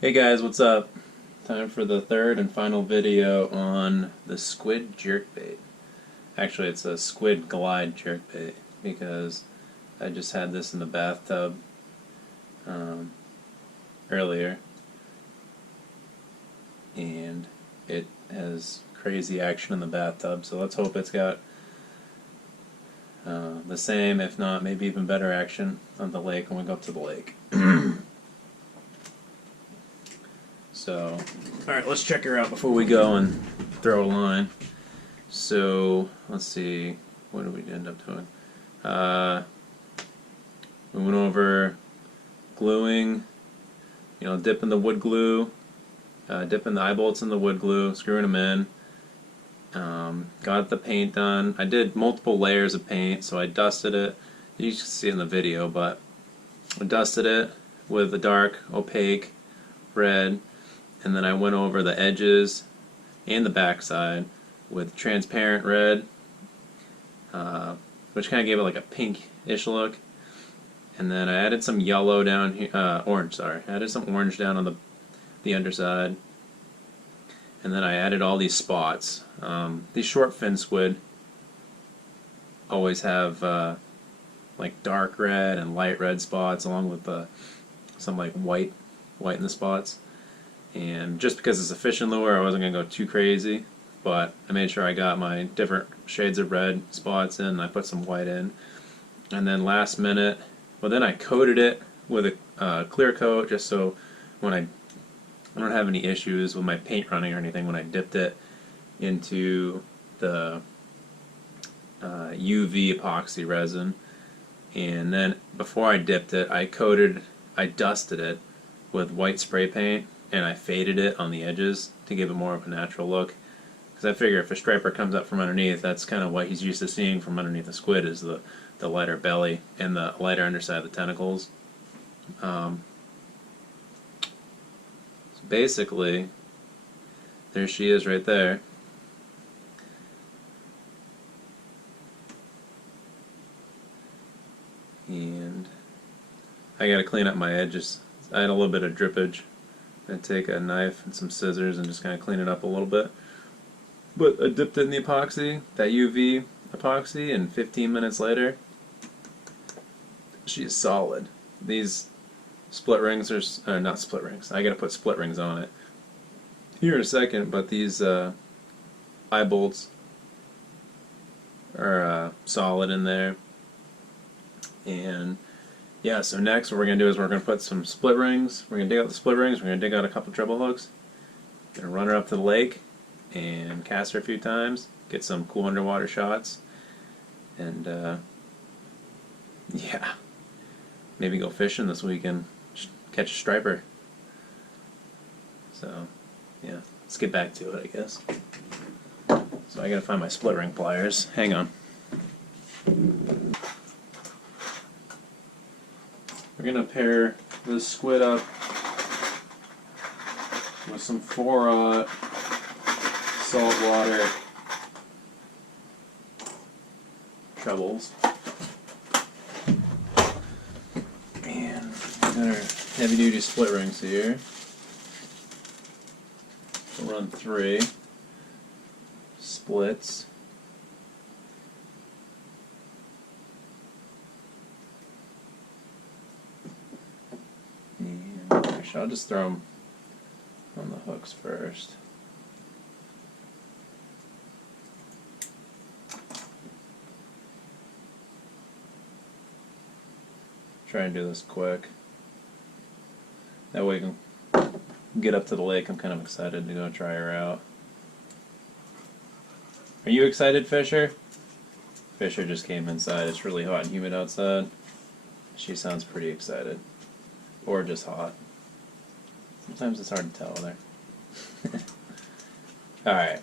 Hey guys, what's up? Time for the third and final video on the Squid Jerkbait. Actually, it's a Squid Glide Jerkbait because I just had this in the bathtub um, earlier, and it has crazy action in the bathtub. So let's hope it's got the same, if not maybe even better action on the lake when we go up to the lake. So, alright, let's check her out before we go and throw a line. So, let's see, what did we end up doing? We went over gluing, dipping the wood glue, dipping the eye bolts in the wood glue, screwing them in. Got the paint done. I did multiple layers of paint, so I dusted it. You can see it in the video, but I dusted it with a dark, opaque red. And then I went over the edges and the backside with transparent red, which kind of gave it like a pinkish look. And then I added some yellow down here, orange, sorry. I added some orange down on the underside. And then I added all these spots. These short fin squid always have like dark red and light red spots along with some like white in the spots. And just because it's a fishing lure, I wasn't going to go too crazy, but I made sure I got my different shades of red spots in, and I put some white in. And then last minute, well, then I coated it with a clear coat just so when I don't have any issues with my paint running or anything when I dipped it into the UV epoxy resin. And then before I dipped it, I dusted it with white spray paint, and I faded it on the edges to give it more of a natural look. Because I figure if a striper comes up from underneath, that's kind of what he's used to seeing from underneath the squid, is the lighter belly and the lighter underside of the tentacles. So basically, there she is right there. And I gotta clean up my edges. I had a little bit of drippage. And take a knife and some scissors and just kind of clean it up a little bit. But I dipped it in the epoxy, that UV epoxy, and 15 minutes later, she's solid. These split rings are not split rings. I gotta put split rings on it here in a second, but these eye bolts are solid in there. And yeah, so next what we're going to do is we're going to put some split rings. We're going to dig out the split rings. We're going to dig out a couple treble hooks. Going to run her up to the lake and cast her a few times. Get some cool underwater shots. And yeah, maybe go fishing this weekend. Catch a striper. So yeah, let's get back to it, I guess. So I got to find my split ring pliers. Hang on. We're going to pair this squid up with some 4-aught saltwater trebles. And we got our heavy duty split rings here. We'll run 3 splits. I'll just throw them on the hooks first. Try and do this quick. That way we can get up to the lake. I'm kind of excited to go try her out. Are you excited, Fisher? Fisher just came inside. It's really hot and humid outside. She sounds pretty excited. Or just hot. Sometimes it's hard to tell there. Alright.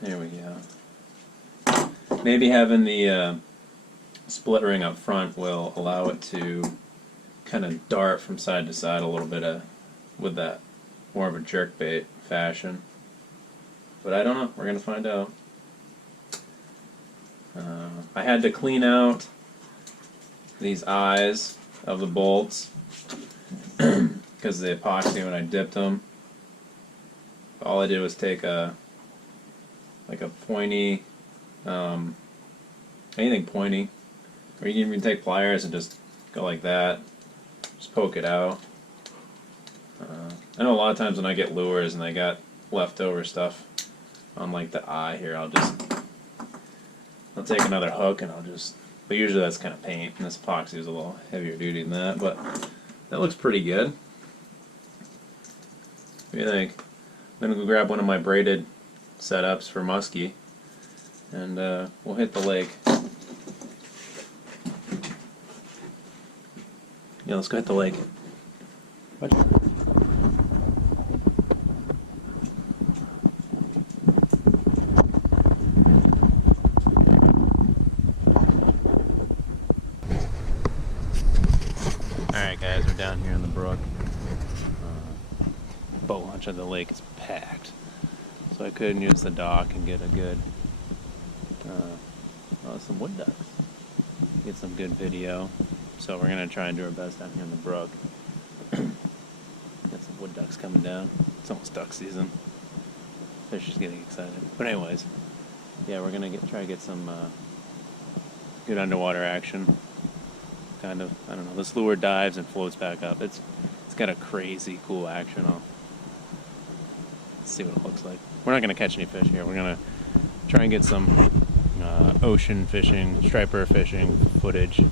There we go. Maybe having the split ring up front will allow it to kind of dart from side to side a little bit with that more of a jerkbait fashion. But I don't know. We're going to find out. I had to clean out these eyes of the bolts because the epoxy when I dipped them. All I did was take a pointy, anything pointy, or you can even take pliers and just go like that, just poke it out. I know a lot of times when I get lures and I got leftover stuff on like the eye here, I'll take another hook and but usually that's kind of paint, and this epoxy is a little heavier duty than that, but that looks pretty good. What do you think? I'm going to go grab one of my braided setups for muskie, and we'll hit the lake. Yeah, let's go hit the lake. Watch. Alright guys, we're down here in the brook. Boat launch of the lake is packed, so I couldn't use the dock and get a good some wood ducks, get some good video. So we're gonna try and do our best down here in the brook. Got some wood ducks coming down. It's almost duck season. Fish is getting excited. But anyways, yeah, we're gonna try to get some good underwater action. Kind of, I don't know. This lure dives and floats back up. It's got a crazy cool action. I'll see what it looks like. We're not gonna catch any fish here. We're gonna try and get some ocean fishing, striper fishing footage,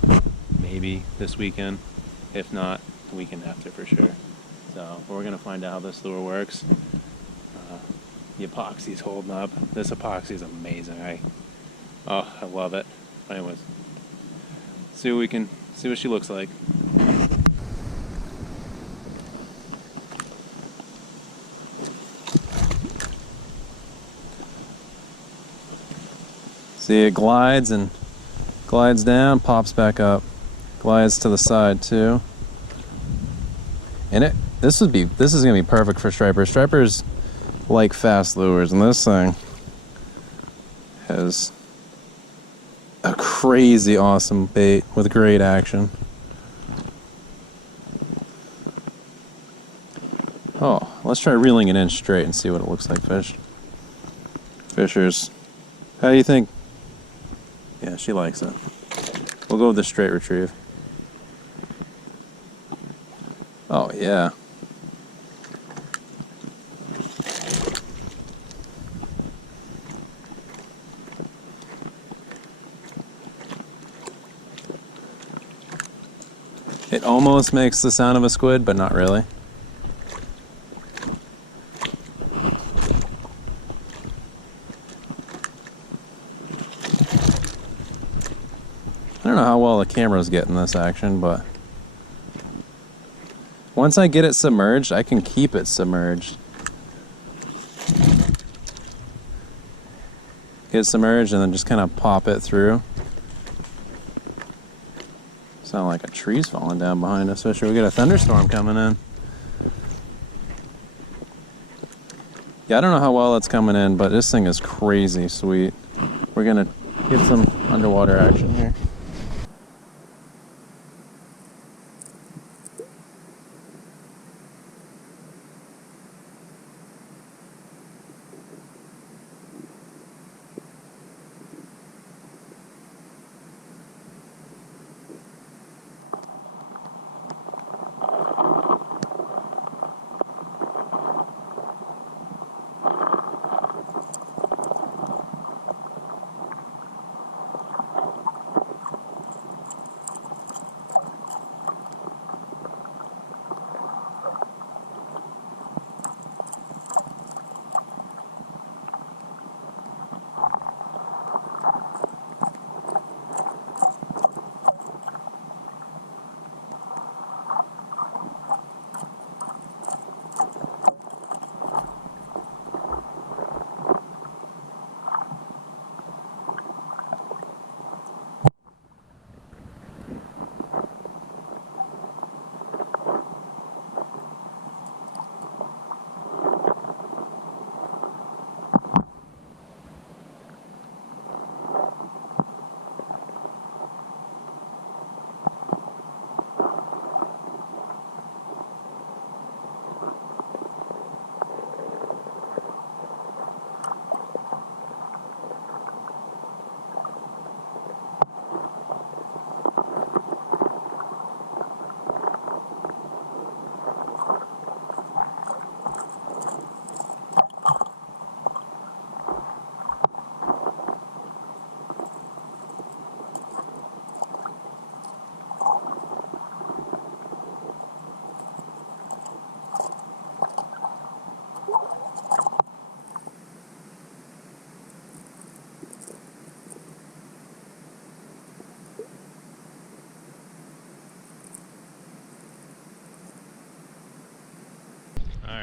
maybe this weekend. If not, the weekend after for sure. So we're gonna find out how this lure works. The epoxy's holding up. This epoxy is amazing. I love it. Anyways, see what she looks like. See, it glides and glides down, pops back up, glides to the side too. And this is gonna be perfect for stripers. Stripers like fast lures, and this thing has a crazy awesome bait with great action. Oh, let's try reeling it in straight and see what it looks like, fish. Fishers, how do you think? Yeah, she likes it. We'll go with the straight retrieve. Oh, yeah. It almost makes the sound of a squid, but not really. I don't know how well the camera's getting this action, but once I get it submerged, I can keep it submerged. Get it submerged and then just kind of pop it through. Sound like a tree's falling down behind us, Fisher. We got a thunderstorm coming in. Yeah, I don't know how well it's coming in, but this thing is crazy sweet. We're gonna get some underwater action here.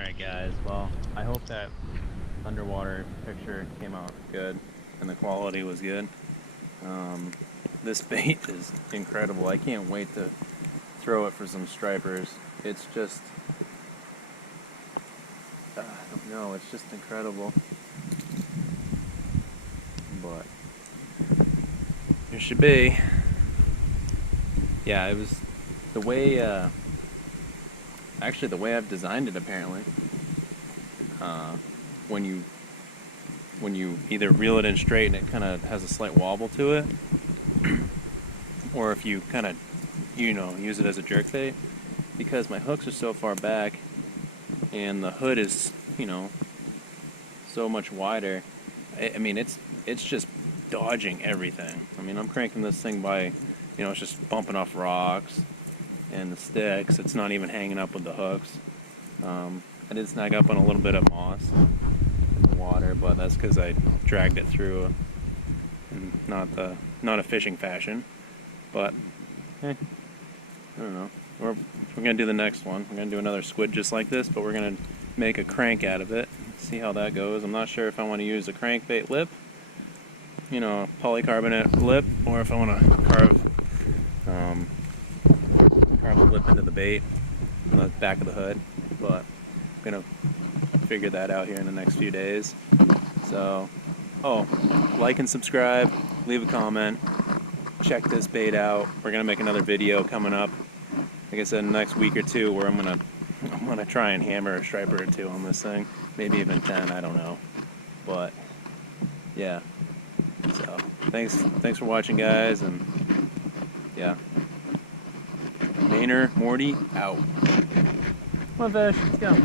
Alright guys, well, I hope that underwater picture came out good and the quality was good. This bait is incredible. I can't wait to throw it for some stripers. It's just, I don't know, it's just incredible. But it should be. Yeah, it was the way, actually the way I've designed it apparently. When you either reel it in straight and it kind of has a slight wobble to it, or if you kind of, use it as a jerkbait, because my hooks are so far back and the hood is, so much wider. I mean, it's just dodging everything. I mean, I'm cranking this thing by, it's just bumping off rocks and the sticks. It's not even hanging up with the hooks. I did snag up on a little bit of moss in the water, but that's because I dragged it through in not a fishing fashion. But I don't know. We're gonna do the next one. We're gonna do another squid just like this, but we're gonna make a crank out of it. See how that goes. I'm not sure if I want to use a crankbait lip, a polycarbonate lip, or if I want to carve the lip into the bait on the back of the hood. But I'm gonna figure that out here in the next few days. So, like and subscribe, leave a comment, check this bait out. We're gonna make another video coming up, like I said, in the next week or two, where I'm gonna try and hammer a striper or two on this thing, maybe even 10. I don't know, but yeah. So thanks for watching, guys, and yeah. Maynard, Morty, out. Come on, fish, let's go.